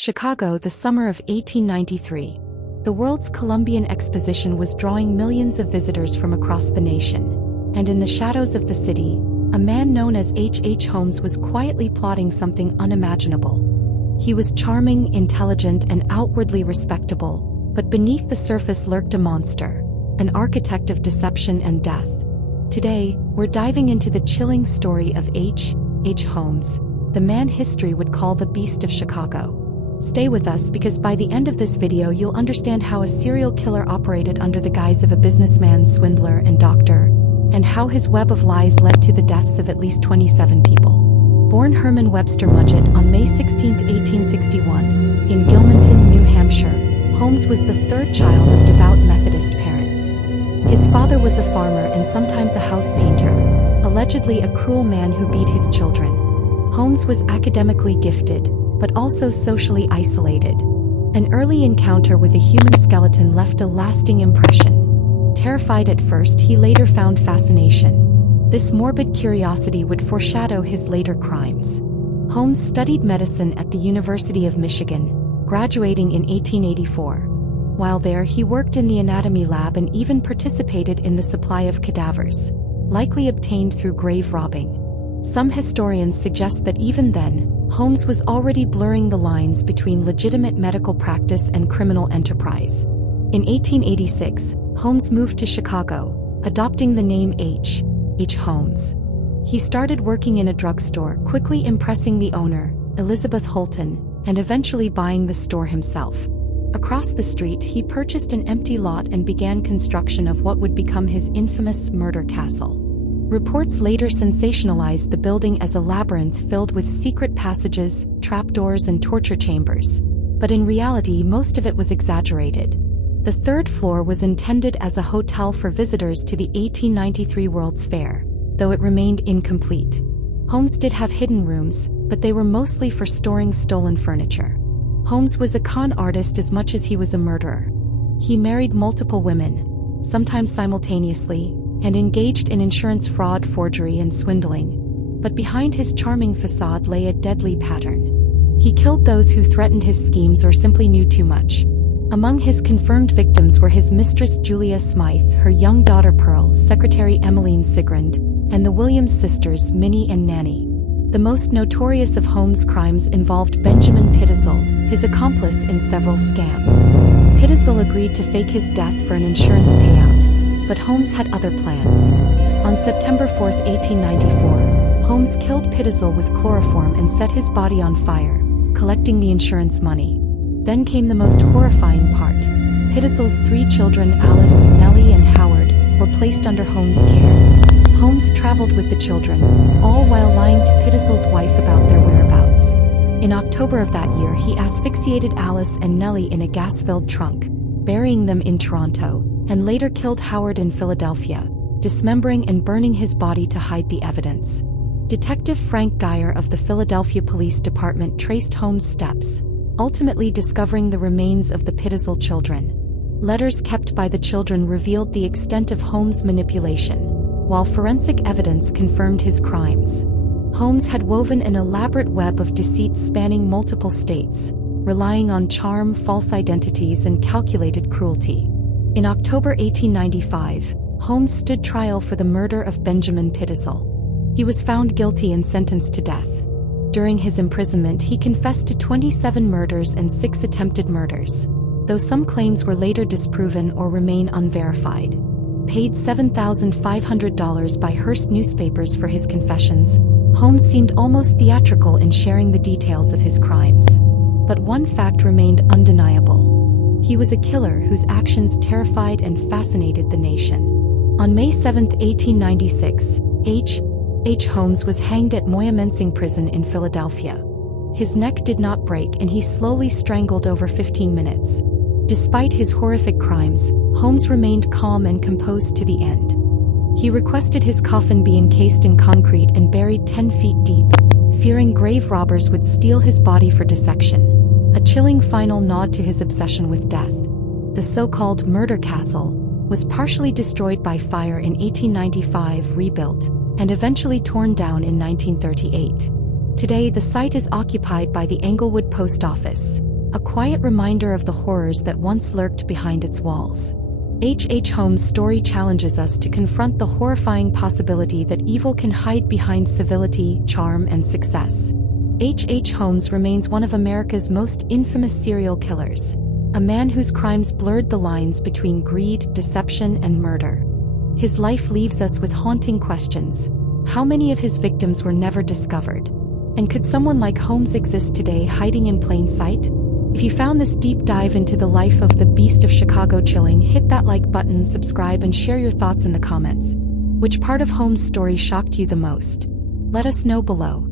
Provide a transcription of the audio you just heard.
Chicago, the summer of 1893. The World's Columbian Exposition was drawing millions of visitors from across the nation, and in the shadows of the city, a man known as H. Holmes was quietly plotting something unimaginable. He was charming, intelligent, and outwardly respectable, but beneath the surface lurked a monster, an architect of deception and death. Today, we're diving into the chilling story of H. Holmes, the man history would call the Beast of Chicago. Stay with us because by the end of this video you'll understand how a serial killer operated under the guise of a businessman, swindler, and doctor, and how his web of lies led to the deaths of at least 27 people. Born Herman Webster Mudgett on May 16, 1861, in Gilmanton, New Hampshire, Holmes was the third child of devout Methodist parents. His father was a farmer and sometimes a house painter, allegedly a cruel man who beat his children. Holmes was academically gifted, but also socially isolated. An early encounter with a human skeleton left a lasting impression. Terrified at first, he later found fascination. This morbid curiosity would foreshadow his later crimes. Holmes studied medicine at the University of Michigan, graduating in 1884. While there, he worked in the anatomy lab and even participated in the supply of cadavers, likely obtained through grave robbing. Some historians suggest that even then, Holmes was already blurring the lines between legitimate medical practice and criminal enterprise. In 1886, Holmes moved to Chicago, adopting the name H. Holmes. He started working in a drugstore, quickly impressing the owner, Elizabeth Holton, and eventually buying the store himself. Across the street, he purchased an empty lot and began construction of what would become his infamous Murder Castle. Reports later sensationalized the building as a labyrinth filled with secret passages, trapdoors, and torture chambers. But in reality, most of it was exaggerated. The third floor was intended as a hotel for visitors to the 1893 World's Fair, though it remained incomplete. Holmes did have hidden rooms, but they were mostly for storing stolen furniture. Holmes was a con artist as much as he was a murderer. He married multiple women, sometimes simultaneously, and engaged in insurance fraud, forgery, and swindling. But behind his charming facade lay a deadly pattern. He killed those who threatened his schemes or simply knew too much. Among his confirmed victims were his mistress Julia Smythe, her young daughter Pearl, secretary Emmeline Sigrand, and the Williams sisters Minnie and Nanny. The most notorious of Holmes' crimes involved Benjamin Pitezel, his accomplice in several scams. Pitezel agreed to fake his death for an insurance payout, but Holmes had other plans. On September 4, 1894, Holmes killed Pitezel with chloroform and set his body on fire, collecting the insurance money. Then came the most horrifying part. Pitezel's 3 children, Alice, Nellie, and Howard, were placed under Holmes' care. Holmes traveled with the children, all while lying to Pitezel's wife about their whereabouts. In October of that year, he asphyxiated Alice and Nellie in a gas-filled trunk, burying them in Toronto, and later killed Howard in Philadelphia, dismembering and burning his body to hide the evidence. Detective Frank Geyer of the Philadelphia Police Department traced Holmes' steps, ultimately discovering the remains of the Pitezel children. Letters kept by the children revealed the extent of Holmes' manipulation, while forensic evidence confirmed his crimes. Holmes had woven an elaborate web of deceit spanning multiple states, relying on charm, false identities, and calculated cruelty. In October 1895, Holmes stood trial for the murder of Benjamin Pitezel. He was found guilty and sentenced to death. During his imprisonment, he confessed to 27 murders and 6 attempted murders, though some claims were later disproven or remain unverified. Paid $7,500 by Hearst newspapers for his confessions, Holmes seemed almost theatrical in sharing the details of his crimes. But one fact remained undeniable. He was a killer whose actions terrified and fascinated the nation. On May 7, 1896, H. Holmes was hanged at Moyamensing Prison in Philadelphia. His neck did not break and he slowly strangled over 15 minutes. Despite his horrific crimes, Holmes remained calm and composed to the end. He requested his coffin be encased in concrete and buried 10 feet deep, fearing grave robbers would steal his body for dissection. A chilling final nod to his obsession with death. The so-called Murder Castle was partially destroyed by fire in 1895, rebuilt, and eventually torn down in 1938. Today, the site is occupied by the Englewood Post Office, a quiet reminder of the horrors that once lurked behind its walls. H. Holmes' story challenges us to confront the horrifying possibility that evil can hide behind civility, charm, and success. H. Holmes remains one of America's most infamous serial killers, a man whose crimes blurred the lines between greed, deception, and murder. His life leaves us with haunting questions. How many of his victims were never discovered? And could someone like Holmes exist today, hiding in plain sight? If you found this deep dive into the life of the Beast of Chicago chilling, hit that like button, subscribe, and share your thoughts in the comments. Which part of Holmes' story shocked you the most? Let us know below.